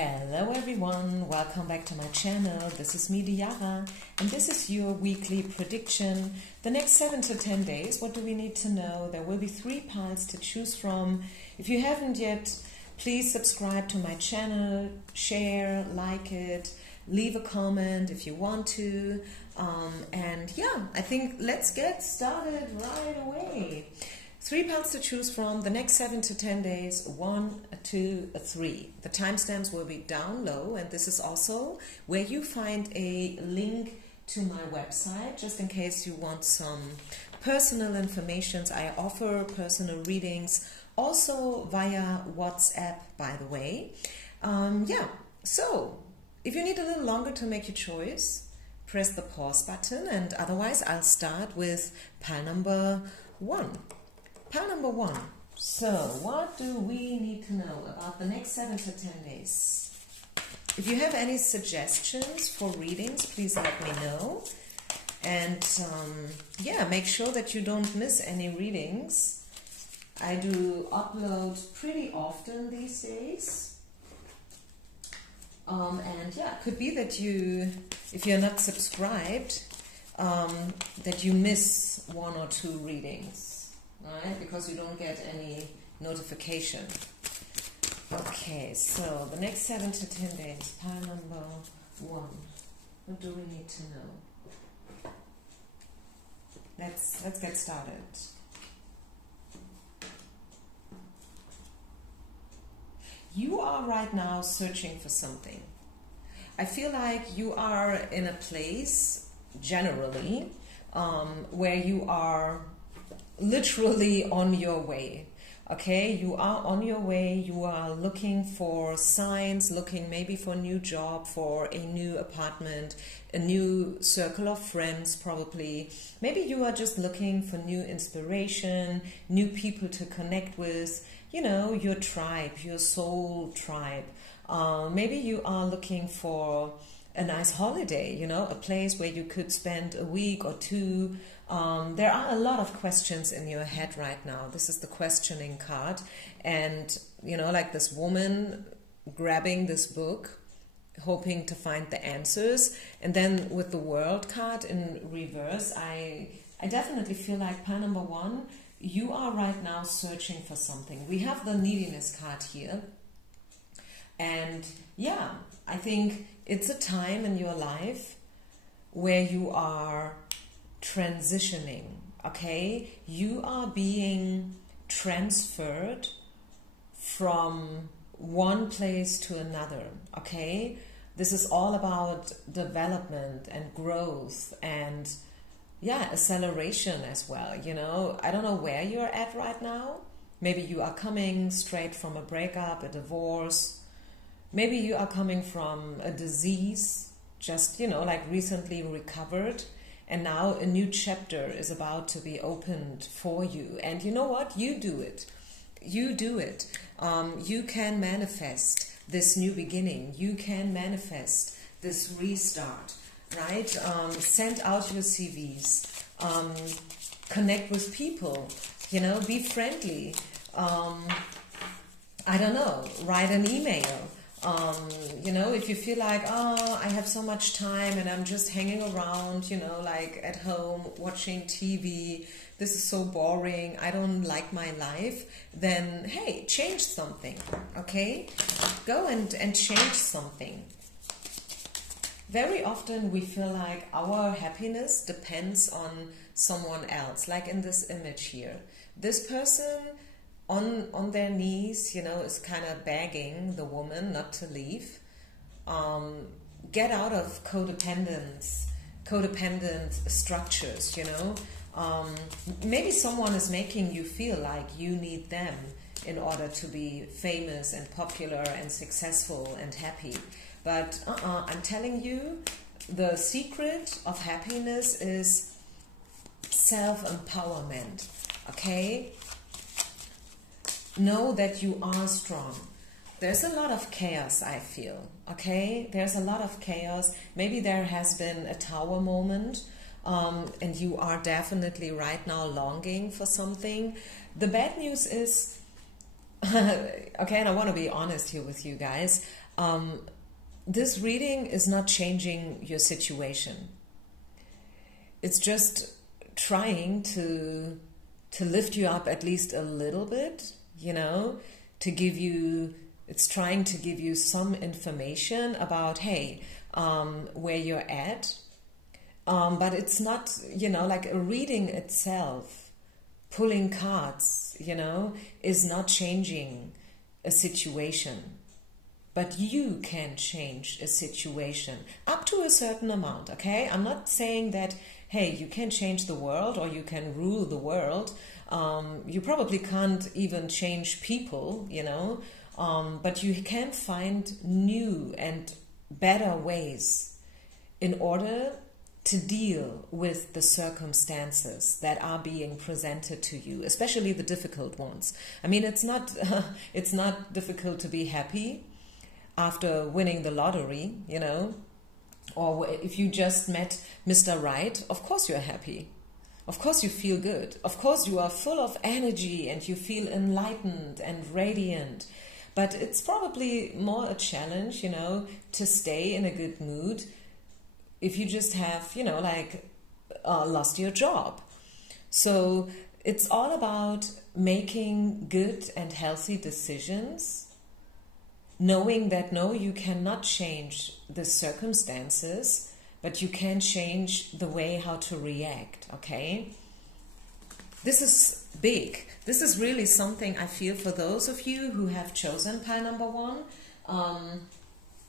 Hello everyone, welcome back to my channel. This is me, Diara, and this is your weekly prediction. The next 7 to 10 days, what do we need to know? There will be 3 parts to choose from. If you haven't yet, please subscribe to my channel, share, like it, leave a comment if you want to. And yeah, I think let's get started right away. 3 parts to choose from the next 7 to 10 days, 1, 2, 3. The timestamps will be down low, and this is also where you find a link to my website, just in case you want some personal information. I offer personal readings also via WhatsApp, by the way. So if you need a little longer to make your choice, press the pause button, and otherwise I'll start with pile number 1. Pile number 1. So, what do we need to know about the next 7 to 10 days? If you have any suggestions for readings, please let me know. And yeah, make sure that you don't miss any readings. I do upload pretty often these days. And yeah, it could be that you, if you're not subscribed, that you miss 1 or 2 readings. Right? Because you don't get any notification. Okay, so the next 7 to 10 days, pile number 1. What do we need to know? Let's get started. You are right now searching for something. I feel like you are in a place, generally, where you are literally on your way. Okay, you are on your way, you are looking for signs, looking maybe for a new job, for a new apartment, a new circle of friends probably. Maybe you are just looking for new inspiration, new people to connect with, you know, your tribe, your soul tribe. Maybe you are looking for a nice holiday, you know, a place where you could spend a week or 2. There are a lot of questions in your head right now. This is the questioning card. And, you know, like this woman grabbing this book, hoping to find the answers. And then with the world card in reverse, I definitely feel like pile number 1, you are right now searching for something. We have the neediness card here. And yeah, I think it's a time in your life where you are transitioning, okay? You are being transferred from one place to another, okay? This is all about development and growth and, yeah, acceleration as well, you know? I don't know where you're at right now. Maybe you are coming straight from a breakup, a divorce. Maybe you are coming from a disease, just, you know, like recently recovered. And now a new chapter is about to be opened for you. And you know what? You do it. You do it. You can manifest this new beginning. You can manifest this restart, right? Send out your CVs. Connect with people. You know, be friendly. I don't know. Write an email. You know, if you feel like, oh, I have so much time and I'm just hanging around, you know, like at home watching TV, this is so boring, I don't like my life, then hey, change something, okay? Go and change something. Very often we feel like our happiness depends on someone else, like in this image here. This person on their knees, you know, is kind of begging the woman not to leave. Get out of codependent structures, you know. Maybe someone is making you feel like you need them in order to be famous and popular and successful and happy. But I'm telling you, the secret of happiness is self-empowerment, okay? Know that you are strong. There's a lot of chaos, I feel, okay? There's a lot of chaos. Maybe there has been a tower moment, and you are definitely right now longing for something. The bad news is, okay, and I want to be honest here with you guys, This reading is not changing your situation. It's just trying to lift you up at least a little bit, you know, it's trying to give you some information about, hey, where you're at. But it's not, you know, like a reading itself, pulling cards, you know, is not changing a situation. But you can change a situation up to a certain amount, okay? I'm not saying that, hey, you can change the world or you can rule the world. You probably can't even change people, you know, but you can find new and better ways in order to deal with the circumstances that are being presented to you, especially the difficult ones. I mean, it's not difficult to be happy after winning the lottery, you know, or if you just met Mr. Right, of course you're happy. Of course you feel good. Of course you are full of energy and you feel enlightened and radiant. But it's probably more a challenge, you know, to stay in a good mood if you just have, you know, like lost your job. So it's all about making good and healthy decisions, knowing that no, you cannot change the circumstances, but you can change the way how to react, okay? This is big. This is really something I feel for those of you who have chosen pile number 1.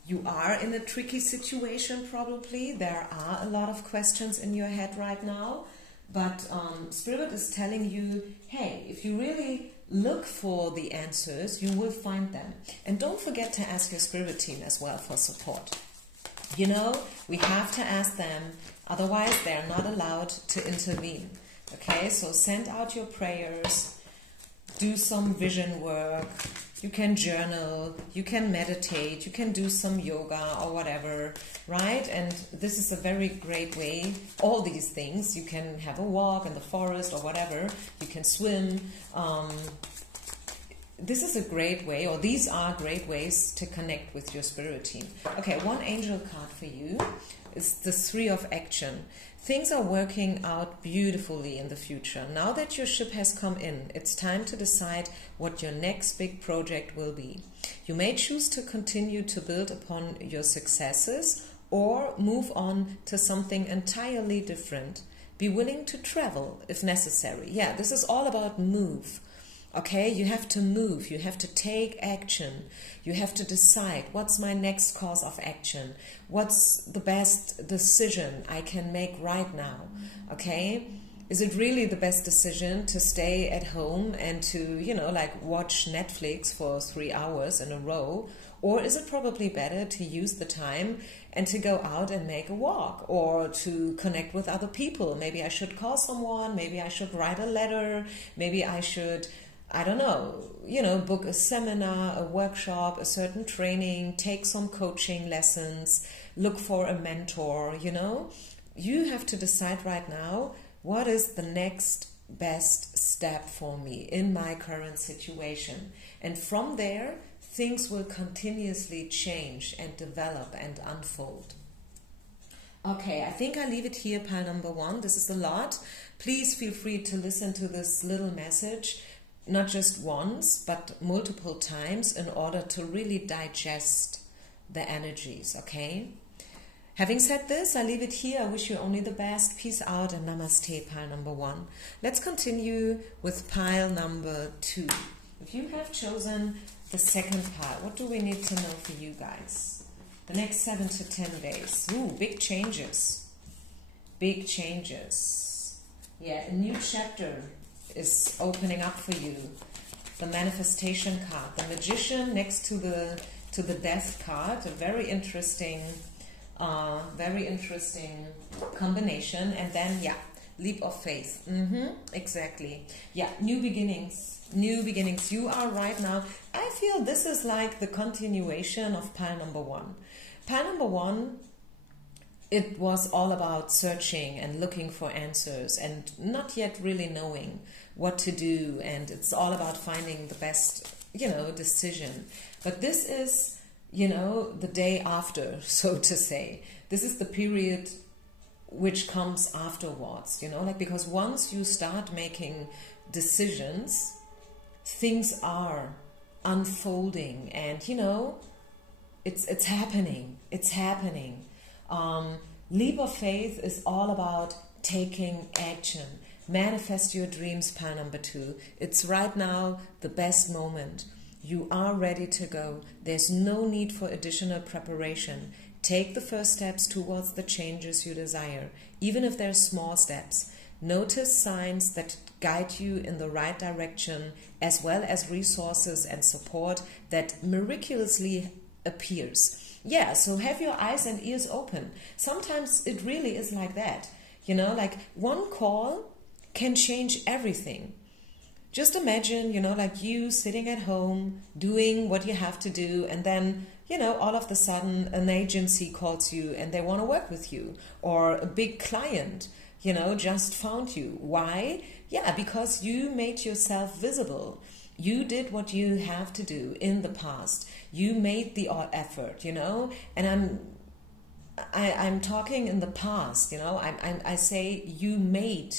You are in a tricky situation probably. There are a lot of questions in your head right now, but Spirit is telling you, hey, if you really look for the answers, you will find them. And don't forget to ask your spirit team as well for support. You know, we have to ask them, otherwise they're not allowed to intervene. Okay, so send out your prayers, do some vision work, you can journal, you can meditate, you can do some yoga or whatever, right? And this is a very great way, all these things, you can have a walk in the forest or whatever, you can swim. This is a great way, or these are great ways to connect with your spirit team. Okay, one angel card for you is the 3 of action. Things are working out beautifully in the future. Now that your ship has come in, it's time to decide what your next big project will be. You may choose to continue to build upon your successes or move on to something entirely different. Be willing to travel if necessary. Yeah, this is all about move. Okay, you have to move, you have to take action, you have to decide what's my next course of action, what's the best decision I can make right now, okay? Is it really the best decision to stay at home and to, you know, like watch Netflix for 3 hours in a row? Or is it probably better to use the time and to go out and make a walk or to connect with other people? Maybe I should call someone, maybe I should write a letter, maybe I should, I don't know, you know, book a seminar, a workshop, a certain training, take some coaching lessons, look for a mentor, you know. You have to decide right now, what is the next best step for me in my current situation? And from there, things will continuously change and develop and unfold. Okay, I think I leave it here, pile number 1. This is a lot. Please feel free to listen to this little message, not just once, but multiple times in order to really digest the energies, okay? Having said this, I leave it here. I wish you only the best. Peace out and namaste, pile number 1. Let's continue with pile number 2. If you have chosen the second pile, what do we need to know for you guys? The next 7 to 10 days. Ooh, big changes. Big changes. Yeah, a new chapter is opening up for you. The manifestation card, the magician next to the death card, a very interesting combination. And then, yeah, leap of faith. Exactly. Yeah, new beginnings. New beginnings. You are right now, I feel this is like the continuation of pile number 1. Pile number 1, it was all about searching and looking for answers and not yet really knowing what to do, and it's all about finding the best, you know, decision. But this is the day after, so to say. This is the period which comes afterwards, because once you start making decisions, things are unfolding, and it's happening. Leap of faith is all about taking action. Manifest your dreams, pile number 2. It's right now the best moment. You are ready to go. There's no need for additional preparation. Take the first steps towards the changes you desire, even if they're small steps. Notice signs that guide you in the right direction, as well as resources and support that miraculously appears. Yeah, so have your eyes and ears open. Sometimes it really is like that. Like one call can change everything. Just imagine, like you sitting at home, doing what you have to do, and then, all of a sudden an agency calls you and they want to work with you, or a big client, just found you. Why? Yeah, because you made yourself visible. You did what you have to do in the past. You made the effort, and I'm talking in the past, I say you made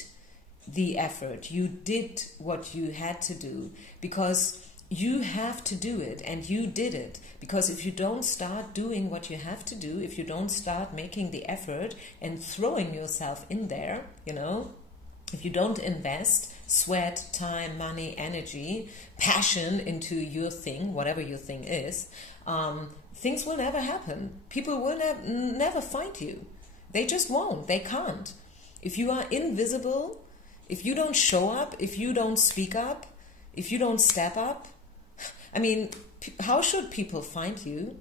the effort. You did what you had to do because you have to do it, and you did it. Because if you don't start doing what you have to do, if you don't start making the effort and throwing yourself in there, if you don't invest sweat, time, money, energy, passion into your thing, whatever your thing is, things will never happen. People will never find you. They just won't. They can't. If you are invisible, if you don't show up, if you don't speak up, if you don't step up, how should people find you,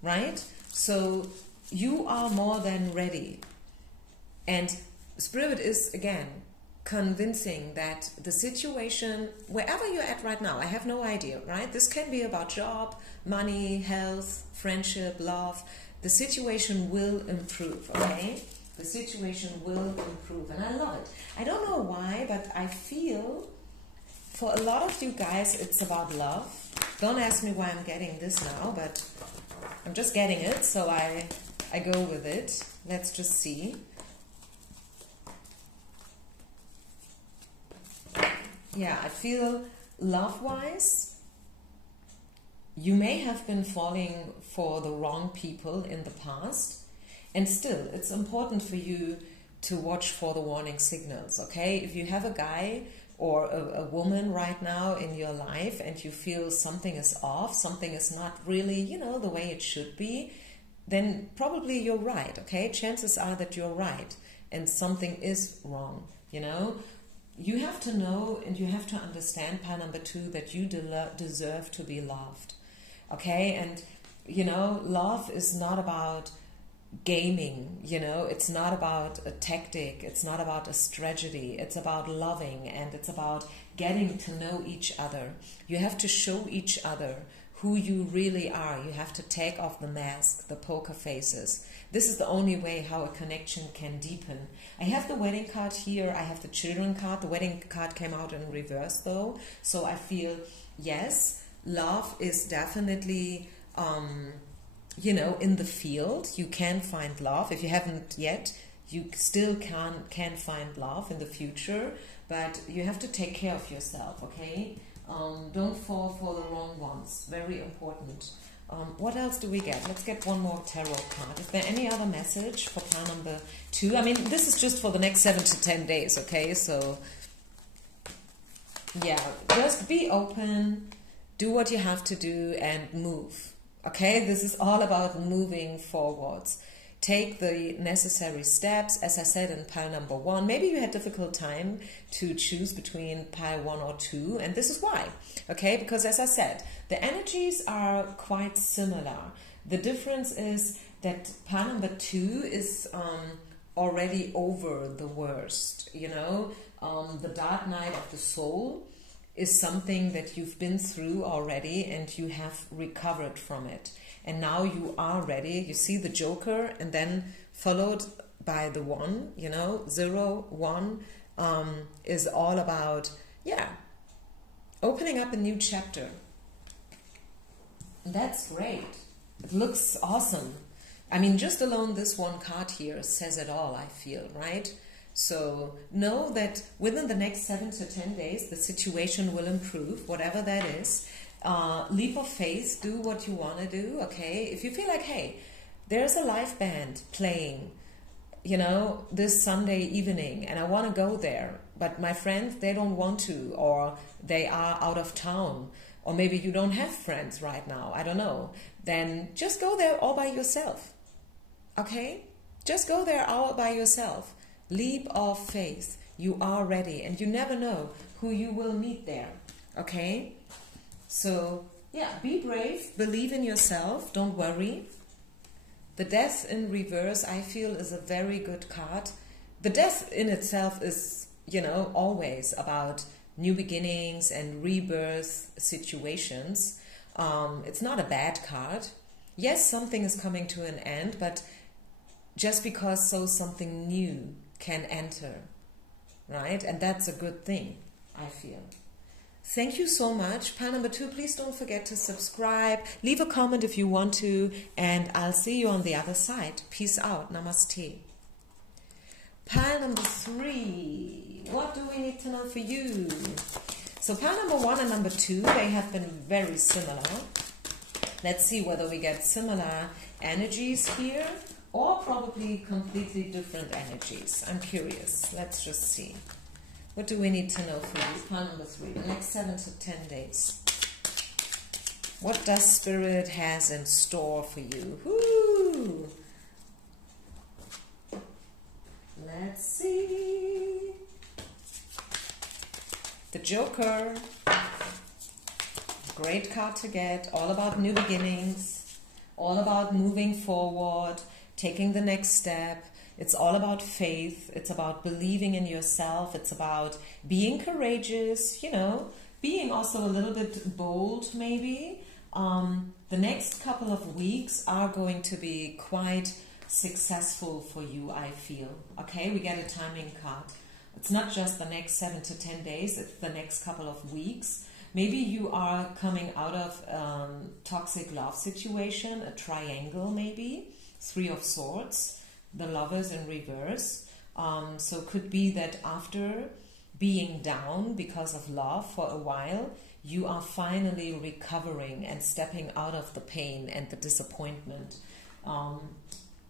right? So you are more than ready. And Spirit is, again, convincing that the situation, wherever you're at right now, I have no idea, right? This can be about job, money, health, friendship, love. The situation will improve, okay? The situation will improve, and I love it. I don't know why, but I feel for a lot of you guys, it's about love. Don't ask me why I'm getting this now, but I'm just getting it, so I go with it. Let's just see. Yeah, I feel love-wise, you may have been falling for the wrong people in the past, and still, it's important for you to watch for the warning signals, okay? If you have a guy or a woman right now in your life and you feel something is off, something is not really, the way it should be, then probably you're right, okay? Chances are that you're right and something is wrong, You have to know and you have to understand, pile number 2, that you deserve to be loved, okay? And, love is not about gaming, it's not about a tactic, it's not about a strategy, it's about loving, and it's about getting to know each other. You have to show each other who you really are. You have to take off the mask, the poker faces. This is the only way how a connection can deepen. I have the wedding card here, I have the children card. The wedding card came out in reverse though, so I feel, yes, love is definitely in the field. You can find love. If you haven't yet, you still can find love in the future, but you have to take care of yourself, okay? Don't fall for the wrong ones. Very important. What else do we get? Let's get one more tarot card. Is there any other message for pile number 2? This is just for the next 7 to 10 days, okay? So, yeah, just be open, do what you have to do, and move. Okay, this is all about moving forwards. Take the necessary steps, as I said in pile number 1. Maybe you had a difficult time to choose between pile 1 or 2, and this is why. Okay, because as I said, the energies are quite similar. The difference is that pile number 2 is already over the worst, the dark night of the soul is something that you've been through already and you have recovered from it. And now you are ready. You see the Joker and then followed by the 1, 0, 1 is all about, opening up a new chapter. That's great. It looks awesome. I mean, just alone this one card here says it all, I feel, right? So know that within the next 7 to 10 days, the situation will improve, whatever that is. Leap of faith, do what you want to do, okay? If you feel like, hey, there's a live band playing, you know, this Sunday evening, and I want to go there, but my friends, they don't want to, or they are out of town, or maybe you don't have friends right now, I don't know, then just go there all by yourself, okay? Just go there all by yourself. Leap of faith. You are ready, and you never know who you will meet there, okay? So, yeah, be brave, believe in yourself, don't worry. The Death in reverse, I feel, is a very good card. The Death in itself is, you know, always about new beginnings and rebirth situations. It's not a bad card. Yes, something is coming to an end, but just because so something new can enter, right? And that's a good thing, I feel. Thank you so much. Pile number 2, please don't forget to subscribe. Leave a comment if you want to, and I'll see you on the other side. Peace out. Namaste. Pile number 3. What do we need to know for you? So pile number 1 and number 2, they have been very similar. Let's see whether we get similar energies here or probably completely different energies. I'm curious. Let's just see. What do we need to know for you? Pile number 3, the next 7 to 10 days. What does Spirit has in store for you? Woo! Let's see. The Joker. Great card to get. All about new beginnings. All about moving forward. Taking the next step. It's all about faith. It's about believing in yourself. It's about being courageous, you know, being also a little bit bold maybe. The next couple of weeks are going to be quite successful for you, I feel. Okay, we get a timing card. It's not just the next 7 to 10 days, it's the next couple of weeks. Maybe you are coming out of toxic love situation, a triangle maybe, 3 of Swords. The Lovers in reverse. So it could be that after being down because of love for a while, you are finally recovering and stepping out of the pain and the disappointment.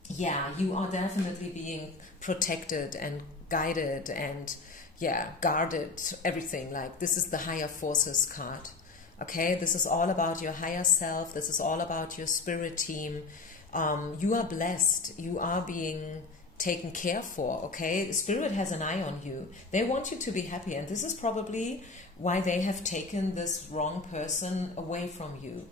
Yeah, you are definitely being protected and guided and, yeah, guarded, everything. Like, this is the Higher Forces card. Okay, this is all about your higher self. This is all about your spirit team. You are blessed. You are being taken care for, okay? Spirit has an eye on you. They want you to be happy, and this is probably why they have taken this wrong person away from you,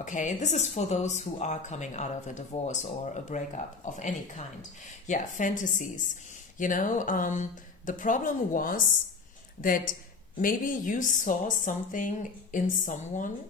okay? This is for those who are coming out of a divorce or a breakup of any kind. Yeah, fantasies. You know, the problem was that maybe you saw something in someone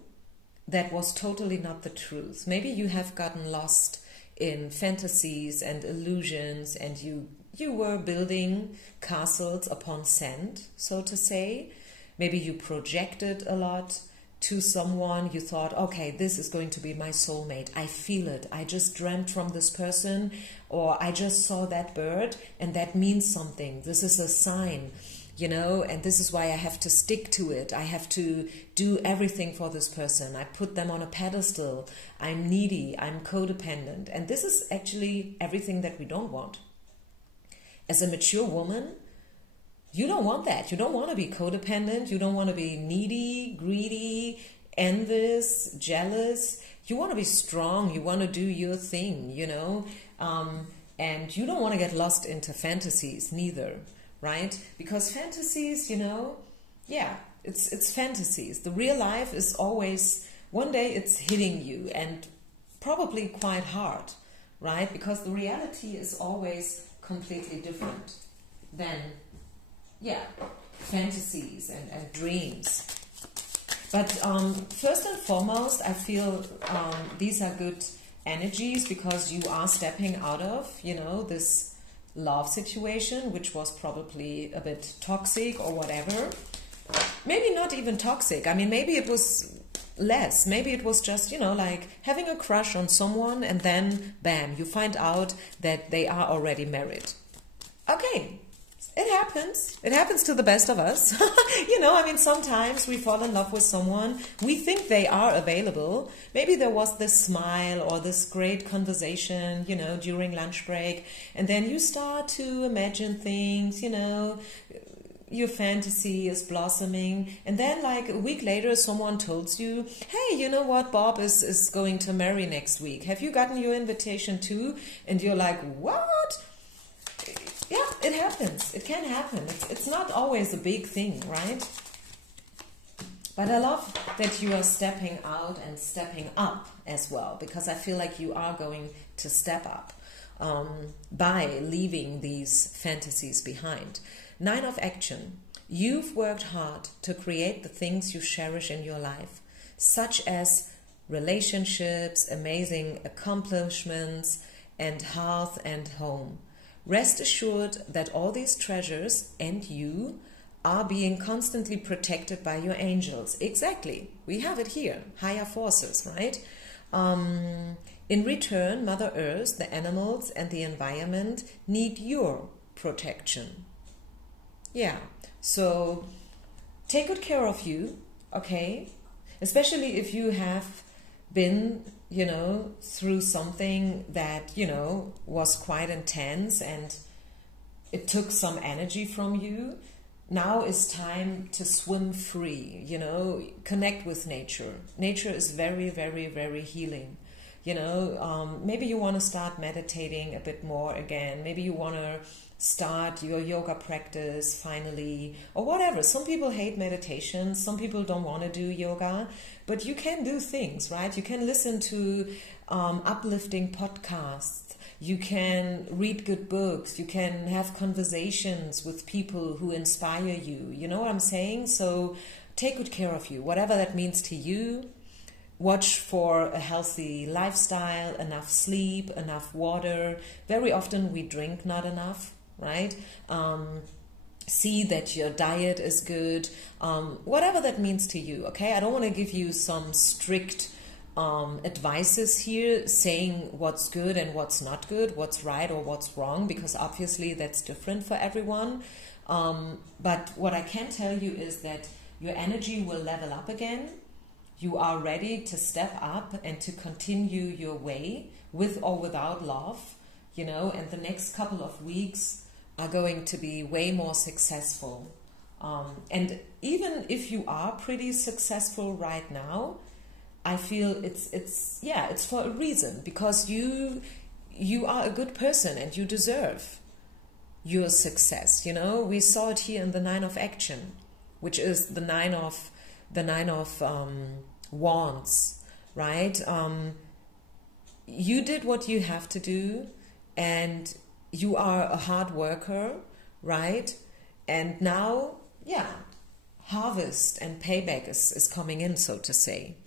that was totally not the truth. Maybe you have gotten lost in fantasies and illusions, and you were building castles upon sand, so to say. Maybe you projected a lot to someone. You thought, okay, this is going to be my soulmate. I feel it. I just dreamt from this person, or I just saw that bird, and that means something. This is a sign. You know, and this is why I have to stick to it. I have to do everything for this person. I put them on a pedestal. I'm needy. I'm codependent. And this is actually everything that we don't want. As a mature woman, you don't want that. You don't want to be codependent. You don't want to be needy, greedy, envious, jealous. You want to be strong. You want to do your thing, you know. And you don't want to get lost into fantasies neither. Right? Because fantasies, you know, yeah, it's fantasies. The real life is always, one day it's hitting you, and probably quite hard, right? Because the reality is always completely different than, yeah, fantasies and dreams. But first and foremost, I feel these are good energies because you are stepping out of, you know, this love situation, which was probably a bit toxic or whatever. Maybe not even toxic. I mean, maybe it was less. Maybe it was just, like having a crush on someone and then, bam, you find out that they are already married. Okay, it happens. It happens to the best of us. Sometimes we fall in love with someone. We think they are available. Maybe there was this smile or this great conversation, during lunch break. And then you start to imagine things, your fantasy is blossoming. And then like a week later, someone tells you, hey, you know what? Bob is going to marry next week. Have you gotten your invitation too? And you're like, what? Yeah, it happens. It can happen. It's not always a big thing, right? But I love that you are stepping out and stepping up as well, because I feel like you are going to step up by leaving these fantasies behind. 9 of action. You've worked hard to create the things you cherish in your life, such as relationships, amazing accomplishments, and health and home. Rest assured that all these treasures and you are being constantly protected by your angels. Exactly. We have it here. Higher forces, right? In return, Mother Earth, the animals, and the environment need your protection. Yeah. So take good care of you, okay? Especially if you have been through something that, was quite intense and it took some energy from you. Now is time to swim free, connect with nature. Nature is very, very, very healing. Maybe you want to start meditating a bit more again. Maybe you want to start your yoga practice finally, or whatever. Some people hate meditation. Some people don't want to do yoga, but you can do things, right? You can listen to uplifting podcasts. You can read good books. You can have conversations with people who inspire you. You know what I'm saying? So take good care of you, whatever that means to you. Watch for a healthy lifestyle, enough sleep, enough water. Very often we drink not enough, right? See that your diet is good, whatever that means to you, okay? I don't want to give you some strict advices here saying what's good and what's not good, what's right or what's wrong, because obviously that's different for everyone. But what I can tell you is that your energy will level up again. You are ready to step up and to continue your way with or without love, and the next couple of weeks are going to be way more successful. And even if you are pretty successful right now, I feel it's for a reason, because you are a good person and you deserve your success. We saw it here in the 9 of action, which is the nine of wands, right? You did what you have to do, and you are a hard worker, right? And now, harvest and payback is coming in, so to say.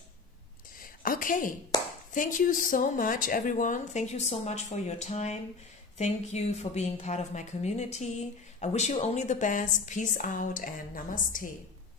Okay, thank you so much, everyone. Thank you so much for your time. Thank you for being part of my community. I wish you only the best. Peace out and namaste.